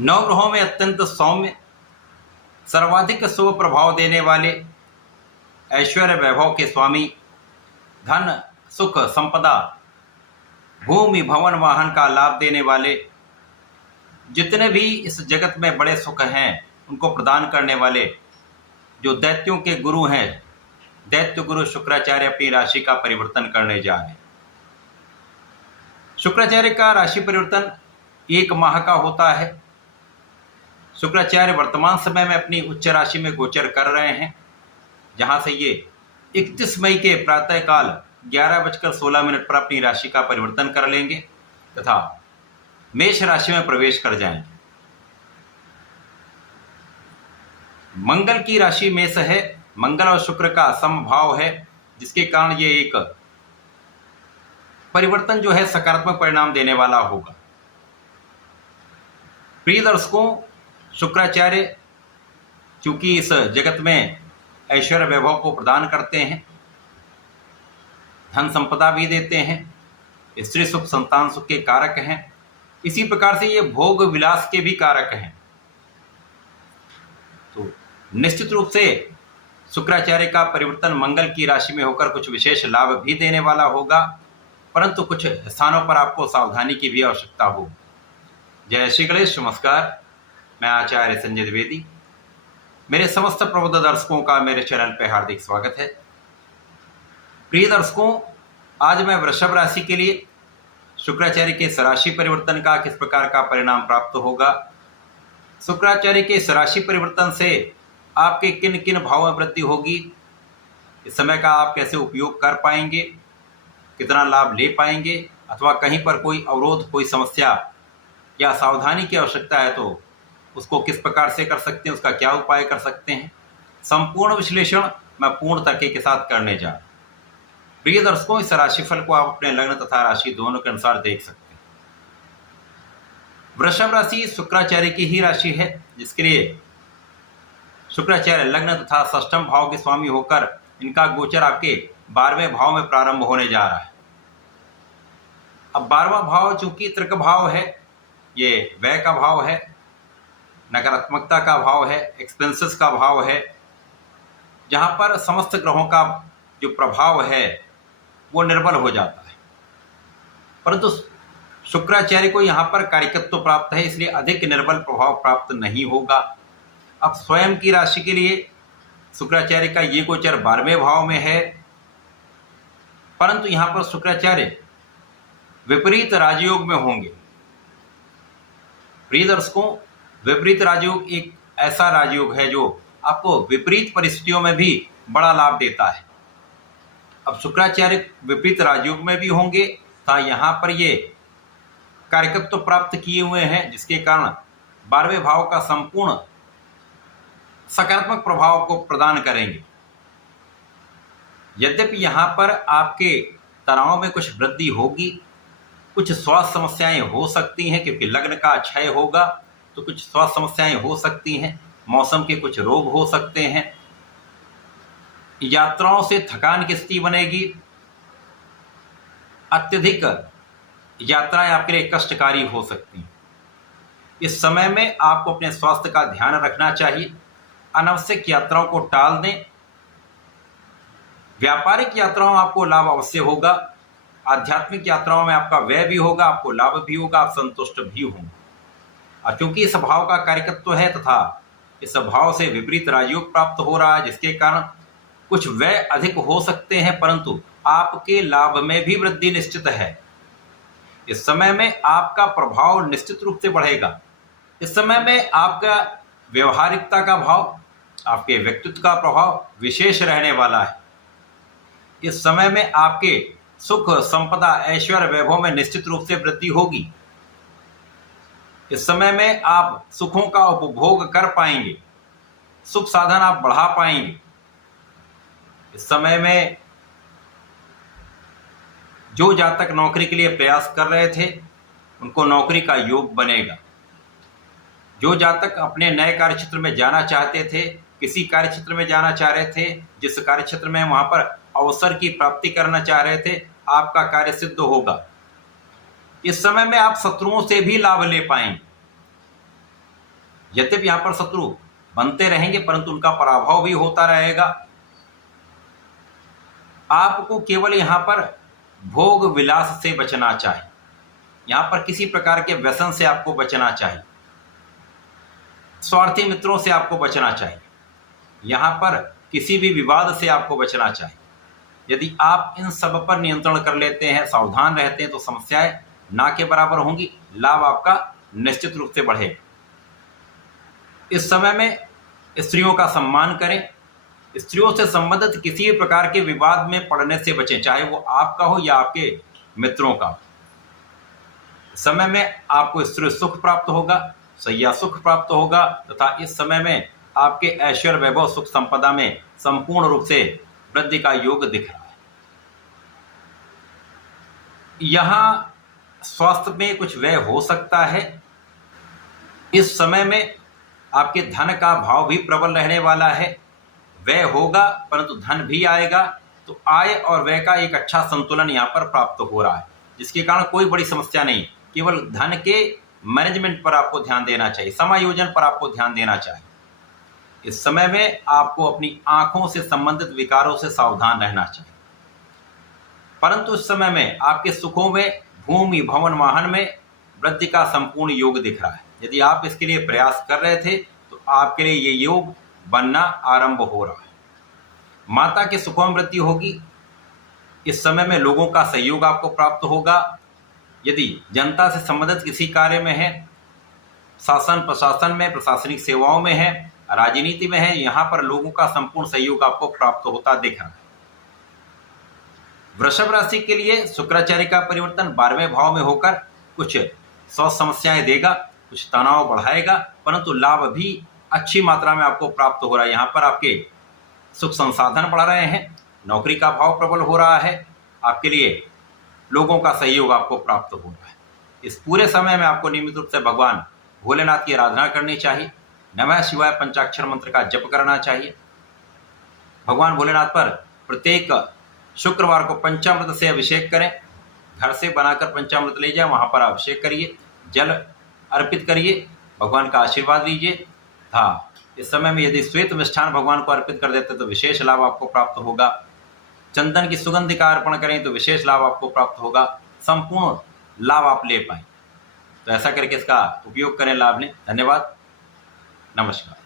नवग्रहों में अत्यंत सौम्य, सर्वाधिक शुभ प्रभाव देने वाले, ऐश्वर्य वैभव के स्वामी, धन सुख संपदा, भूमि भवन वाहन का लाभ देने वाले, जितने भी इस जगत में बड़े सुख हैं उनको प्रदान करने वाले, जो दैत्यों के गुरु हैं, दैत्य गुरु शुक्राचार्य अपनी राशि का परिवर्तन करने जा रहे हैं। शुक्राचार्य का राशि परिवर्तन 1 माह का होता है। शुक्राचार्य वर्तमान समय में अपनी उच्च राशि में गोचर कर रहे हैं, जहां से ये 31 मई के प्रातःकाल 11:16 पर अपनी राशि का परिवर्तन कर लेंगे तथा मेष राशि में प्रवेश कर जाएंगे। मंगल की राशि मेष है, मंगल और शुक्र का समभाव है, जिसके कारण ये एक परिवर्तन जो है सकारात्मक परिणाम देने वाला होगा। प्रिय दर्शकों, शुक्राचार्य चूंकि इस जगत में ऐश्वर्य वैभव को प्रदान करते हैं, धन संपदा भी देते हैं, स्त्री सुख संतान सुख के कारक हैं, इसी प्रकार से ये भोग विलास के भी कारक हैं। तो निश्चित रूप से शुक्राचार्य का परिवर्तन मंगल की राशि में होकर कुछ विशेष लाभ भी देने वाला होगा, परंतु कुछ स्थानों पर आपको सावधानी की भी आवश्यकता हो। जय श्री गणेश, नमस्कार। मैं आचार्य संजय द्विवेदी। मेरे समस्त प्रबुद्ध दर्शकों का मेरे चैनल पर हार्दिक स्वागत है। प्रिय दर्शकों, आज मैं वृषभ राशि के लिए शुक्राचार्य के राशि परिवर्तन का किस प्रकार का परिणाम प्राप्त होगा, शुक्राचार्य के राशि परिवर्तन से आपके किन किन भावों में वृद्धि होगी, इस समय का आप कैसे उपयोग कर पाएंगे, कितना लाभ ले पाएंगे, अथवा कहीं पर कोई अवरोध, कोई समस्या या सावधानी की आवश्यकता है तो उसको किस प्रकार से कर सकते हैं, उसका क्या उपाय कर सकते हैं, संपूर्ण विश्लेषण मैं पूर्ण तरीके के साथ करने जा रहा हूं। प्रिय दर्शकों, इस राशिफल को आप अपने लग्न तथा राशि दोनों के अनुसार देख सकते हैं। वृषभ राशि शुक्राचार्य की ही राशि है, जिसके लिए शुक्राचार्य लग्न तथा षष्ठम भाव के स्वामी होकर इनका गोचर आपके 12वें भाव में प्रारंभ होने जा रहा है। अब 12वां भाव चूंकि तर्क भाव है, ये व्यय का भाव है, नकारात्मकता का भाव है, एक्सपेंसेस का भाव है, जहां पर समस्त ग्रहों का जो प्रभाव है वो निर्बल हो जाता है। परंतु शुक्राचार्य को यहाँ पर कारिकत्व प्राप्त है, इसलिए अधिक निर्बल प्रभाव प्राप्त नहीं होगा। अब स्वयं की राशि के लिए शुक्राचार्य का ये गोचर 12वें भाव में है, परंतु यहाँ पर शुक्राचार्य विपरीत राजयोग में होंगे। प्रिय दर्शकों, विपरीत राजयोग एक ऐसा राजयोग है जो आपको विपरीत परिस्थितियों में भी बड़ा लाभ देता है। अब शुक्राचार्य विपरीत राजयोग में भी होंगे तो यहाँ पर ये कारिकत्व प्राप्त किए हुए हैं, जिसके कारण 12वें भाव का संपूर्ण सकारात्मक प्रभाव को प्रदान करेंगे। यद्यपि यहाँ पर आपके तनाव में कुछ वृद्धि होगी, कुछ स्वास्थ्य समस्याएं हो सकती हैं, क्योंकि लग्न का क्षय होगा तो कुछ स्वास्थ्य समस्याएं हो सकती हैं, मौसम के कुछ रोग हो सकते हैं, यात्राओं से थकान की स्थिति बनेगी, अत्यधिक यात्राएं आपके लिए कष्टकारी हो सकती हैं। इस समय में आपको अपने स्वास्थ्य का ध्यान रखना चाहिए, अनावश्यक यात्राओं को टाल दें। व्यापारिक यात्राओं में आपको लाभ अवश्य होगा, आध्यात्मिक यात्राओं में आपका व्यय भी होगा, आपको लाभ भी होगा, आप संतुष्ट भी होंगे। और चूंकि इस भाव का कारिकत्व है तथा इस भाव से विपरीत राजयोग प्राप्त हो रहा है, जिसके कारण कुछ व्यय अधिक हो सकते हैं, परंतु आपके लाभ में भी वृद्धि निश्चित है। इस समय में आपका प्रभाव निश्चित रूप से बढ़ेगा। इस समय में आपका व्यवहारिकता का भाव, आपके व्यक्तित्व का प्रभाव विशेष रहने वाला है। इस समय में आपके सुख संपदा ऐश्वर्य वैभव में निश्चित रूप से वृद्धि होगी। इस समय में आप सुखों का उपभोग कर पाएंगे, सुख साधन आप बढ़ा पाएंगे। इस समय में जो जातक नौकरी के लिए प्रयास कर रहे थे उनको नौकरी का योग बनेगा। जो जातक अपने नए कार्यक्षेत्र में जाना चाहते थे, किसी कार्यक्षेत्र में जाना चाह रहे थे, जिस कार्यक्षेत्र में वहां पर अवसर की प्राप्ति करना चाह रहे थे, आपका कार्य सिद्ध होगा। इस समय में आप शत्रुओं से भी लाभ ले पाएंगे। यद्यपि यहाँ पर शत्रु बनते रहेंगे परंतु उनका पराभव भी होता रहेगा। आपको केवल यहाँ पर भोग विलास से बचना चाहिए, यहाँ पर किसी प्रकार के व्यसन से आपको बचना चाहिए, स्वार्थी मित्रों से आपको बचना चाहिए, यहाँ पर किसी भी विवाद से आपको बचना चाहिए। यदि आप इन सब पर नियंत्रण कर लेते हैं, सावधान रहते हैं, तो समस्याएं ना के बराबर होंगी, लाभ आपका निश्चित रूप से बढ़ेगा। इस समय में स्त्रियों का सम्मान करें, स्त्रियों से संबंधित किसी भी प्रकार के विवाद में पड़ने से बचें, चाहे वो आपका हो या आपके मित्रों का। समय में आपको स्त्री सुख प्राप्त होगा, सैया सुख प्राप्त होगा तथा इस समय में आपके ऐश्वर्य वैभव सुख संपदा में संपूर्ण रूप से वृद्धि का योग दिख रहा है। यहां स्वास्थ्य में कुछ व्यय हो सकता है। इस समय में आपके धन का भाव भी प्रबल रहने वाला है, व्यय होगा परंतु धन भी आएगा, तो आय और व्यय का एक अच्छा संतुलन यहाँ पर प्राप्त हो रहा है, जिसके कारण कोई बड़ी समस्या नहीं। केवल धन के मैनेजमेंट पर आपको ध्यान देना चाहिए, समायोजन पर आपको ध्यान देना चाहिए। इस समय में आपको अपनी आंखों से संबंधित विकारों से सावधान रहना चाहिए, परंतु इस समय में आपके सुखों में, भूमि भवन वाहन में वृद्धि का संपूर्ण योग दिख रहा है। यदि आप इसके लिए प्रयास कर रहे थे तो आपके लिए ये योग बनना आरंभ हो रहा है। माता के सुखों में वृद्धि होगी। इस समय में लोगों का सहयोग आपको प्राप्त होगा। यदि जनता से संबंधित किसी कार्य में है, शासन प्रशासन में, प्रशासनिक सेवाओं में है, राजनीति में है, यहाँ पर लोगों का संपूर्ण सहयोग आपको प्राप्त होता दिख रहा है। वृषभ राशि के लिए शुक्राचार्य का परिवर्तन 12वें भाव में होकर कुछ स्वास्थ्य समस्याएं देगा, कुछ तनाव बढ़ाएगा, परंतु लाभ भी अच्छी मात्रा में आपको प्राप्त हो रहा है। यहाँ पर आपके सुख संसाधन बढ़ रहे हैं, नौकरी का भाव प्रबल हो रहा है, आपके लिए लोगों का सहयोग आपको प्राप्त हो रहा है। इस पूरे समय में आपको नियमित रूप से भगवान भोलेनाथ की आराधना करनी चाहिए, नमः शिवाय पंचाक्षर मंत्र का जप करना चाहिए। भगवान भोलेनाथ पर प्रत्येक शुक्रवार को पंचामृत से अभिषेक करें, घर से बनाकर पंचामृत ले जाए, वहां पर अभिषेक करिए, जल अर्पित करिए, भगवान का आशीर्वाद लीजिए। हाँ, इस समय में यदि श्वेत मिष्ठान भगवान को अर्पित कर देते तो विशेष लाभ आपको प्राप्त होगा। चंदन की सुगंध का अर्पण करें तो विशेष लाभ आपको प्राप्त होगा, संपूर्ण लाभ आप ले पाए। तो ऐसा करके इसका उपयोग करें, लाभ लें। धन्यवाद, नमस्कार।